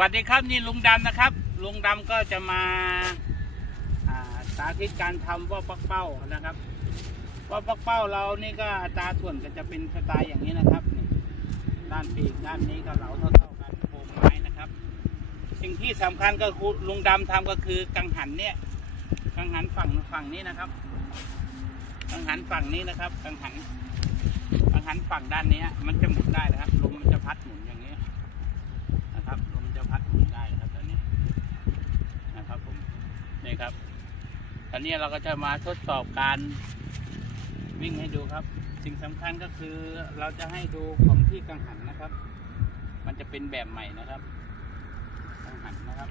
วัสดีครับนี่ลุงดำนะครับ ลุงดำก็จะมาาสาธิตการทำว่าวปักเป้านะครับว่าวปักเป้าเรานี่ก็อัตราส่วนก็จะเป็นสไตล์อย่างนี้นะครับนี่ด้านปีกด้านนี้ก็เหลาเท่าๆกันโครงไม้นะครับ สิ่งที่สำคัญก็คือลุงดำทำก็คือกังหันเนี่ยกังหันฝั่งฝั่งนี้นะครับ กังหันฝั่งนี้นะครับ กังหันกังหันฝั่งด้านนี้มันจะหมุนได้นะครับลมมันจะพัดหมุนอย่างนี้นะครับลมจะพัดหมุนได้นะครับตอนนี้นะครับผม นี่ครับตอนนี้เราก็จะมาทดสอบการวิ่งให้ดูครับ สิ่งสำคัญก็คือเราจะให้ดูของที่กังหันนะครับ มันจะเป็นแบบใหม่นะครับกังหันนะครับ